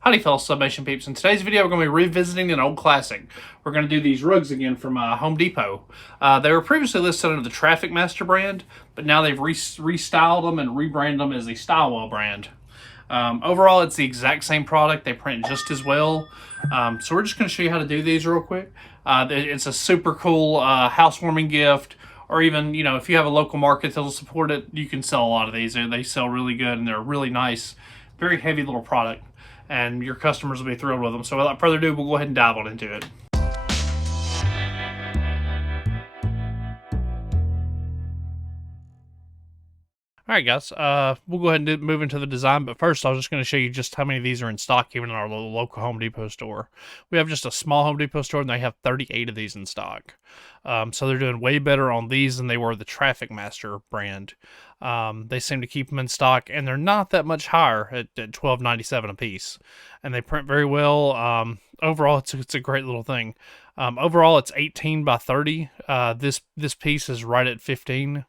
Howdy fellow sublimation peeps. In today's video we're going to be revisiting an old classic. We're going to do these rugs again from Home Depot. They were previously listed under the Traffic Master brand, but now they've restyled them and rebranded them as the Stylewell brand. Overall it's the exact same product. They print just as well. So we're just going to show you how to do these real quick. It's a super cool housewarming gift, or even, you know, if you have a local market that'll support it, you can sell a lot of these. They sell really good and they're really nice, very heavy little product, and your customers will be thrilled with them. So without further ado, we'll go ahead and dive on into it. Alright guys, we'll go ahead and move into the design, but first I was just going to show you just how many of these are in stock even in our local Home Depot store. We have just a small Home Depot store and they have 38 of these in stock. So they're doing way better on these than they were the Traffic Master brand. They seem to keep them in stock, and they're not that much higher at $12.97 a piece. And they print very well. Overall, it's a great little thing. Overall, it's 18 by 30. This piece is right at 15.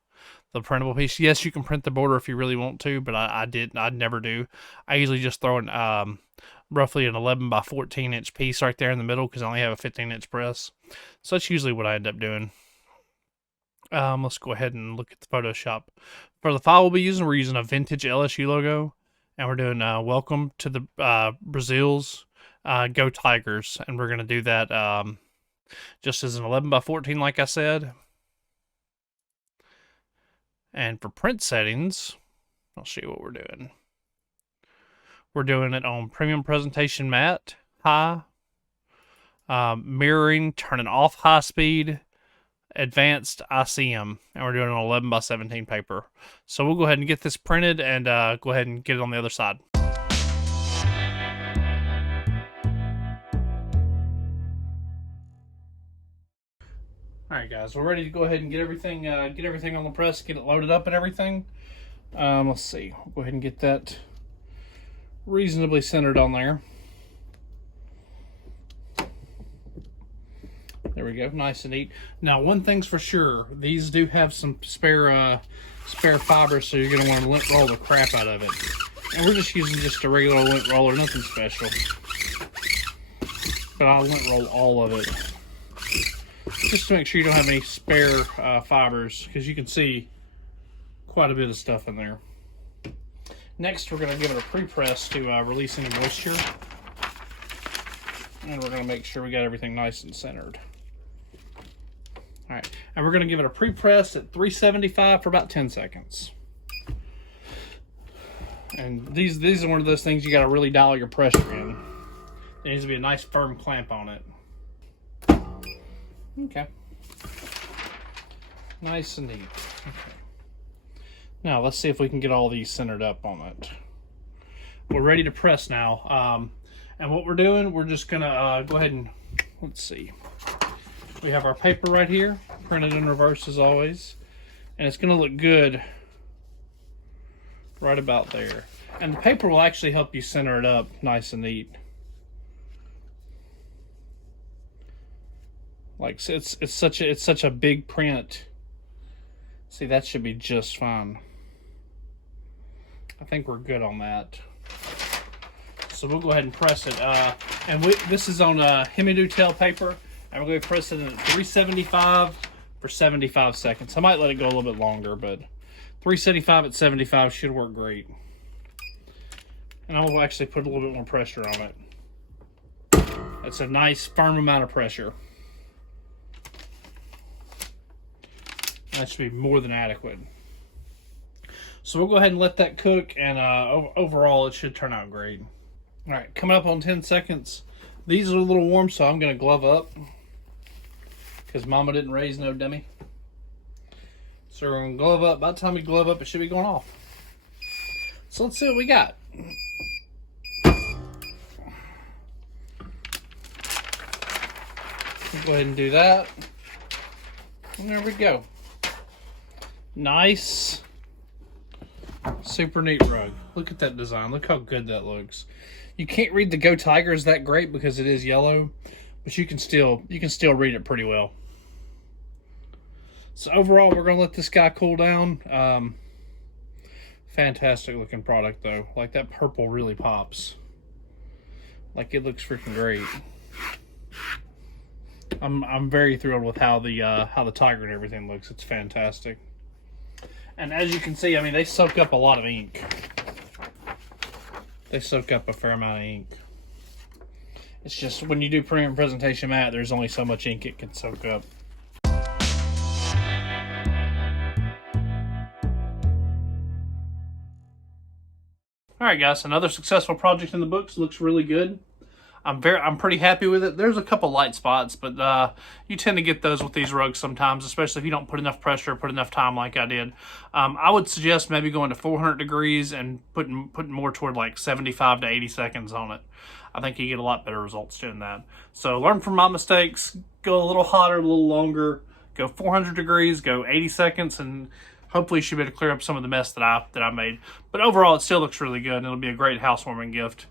The printable piece. Yes, you can print the border if you really want to, but I'd never do. I usually just throw in roughly an 11 by 14 inch piece right there in the middle because I only have a 15-inch press. So that's usually what I end up doing. Let's go ahead and look at the Photoshop. For the file we'll be using, we're using a vintage LSU logo, and we're doing welcome to the Brazil's Go Tigers, and we're going to do that just as an 11 by 14 like I said. And for print settings, I'll show you what we're doing. We're doing it on Premium Presentation Matte, High, Mirroring, turning off High Speed, Advanced ICM, and we're doing it on 11 by 17 paper. So we'll go ahead and get this printed and go ahead and get it on the other side. Alright guys, we're ready to go ahead and get everything on the press, get it loaded up and everything. Let's see, we'll go ahead and get that reasonably centered on there. There we go, nice and neat. Now one thing's for sure, these do have some spare fibers, so you're going to want to lint roll the crap out of it. And we're just using just a regular lint roller, nothing special. But I'll lint roll all of it, just to make sure you don't have any spare fibers, because you can see quite a bit of stuff in there. Next, we're going to give it a pre-press to release any moisture. And we're going to make sure we got everything nice and centered. Alright, and we're going to give it a pre-press at 375 for about 10 seconds. And these are one of those things you got to really dial your pressure in. There needs to be a nice firm clamp on it. Okay. Nice and neat. Okay. Now let's see if we can get all these centered up on it. We're ready to press now. And what we're doing, we're just gonna go ahead and, let's see. We have our paper right here, printed in reverse as always. And it's gonna look good right about there. And the paper will actually help you center it up nice and neat. Like, it's such a big print. See, that should be just fine. I think we're good on that. So we'll go ahead and press it. And this is on Hiipoo Ink paper, and we're going to press it at 375 for 75 seconds. I might let it go a little bit longer, but 375 at 75 should work great. And I will actually put a little bit more pressure on it. That's a nice firm amount of pressure. That should be more than adequate. So we'll go ahead and let that cook, and overall it should turn out great. Alright, coming up on 10 seconds. These are a little warm, so I'm going to glove up, because Mama didn't raise no dummy. So we're going to glove up. By the time we glove up, it should be going off. So let's see what we got. We'll go ahead and do that. And there we go. Nice, super neat rug. Look at that design. Look how good that looks. You can't read the Go Tigers that great because it is yellow, but you can still read it pretty well. So overall, we're gonna let this guy cool down. Fantastic looking product though. Like, that purple really pops. Like, it looks freaking great. I'm very thrilled with how the Tiger and everything looks. It's fantastic. And as you can see, I mean, they soak up a lot of ink. They soak up a fair amount of ink. It's just when you do premium presentation matte, there's only so much ink it can soak up. Alright guys, another successful project in the books. Looks really good. I'm pretty happy with it. There's a couple light spots, but you tend to get those with these rugs sometimes, especially if you don't put enough pressure or put enough time like I did. I would suggest maybe going to 400 degrees and putting more toward like 75 to 80 seconds on it. I think you get a lot better results doing that. So learn from my mistakes, go a little hotter, a little longer, go 400 degrees, go 80 seconds, and hopefully you should be able to clear up some of the mess that I made. But overall, it still looks really good, and it'll be a great housewarming gift.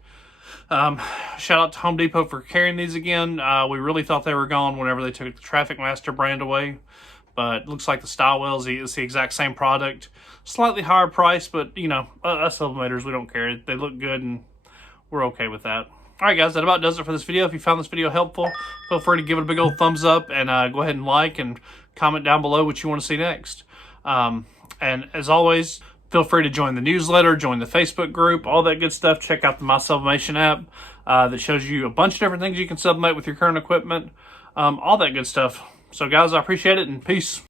Shout out to Home Depot for carrying these again. We really thought they were gone whenever they took the Traffic Master brand away, but it looks like the Stylewell is the exact same product. Slightly higher price, but you know, us sublimators, we don't care. They look good and we're okay with that. Alright guys, that about does it for this video. If you found this video helpful, feel free to give it a big old thumbs up and go ahead and like and comment down below what you want to see next. And as always, feel free to join the newsletter, join the Facebook group, all that good stuff. Check out the My Sublimation app that shows you a bunch of different things you can sublimate with your current equipment, all that good stuff. So guys, I appreciate it, and peace.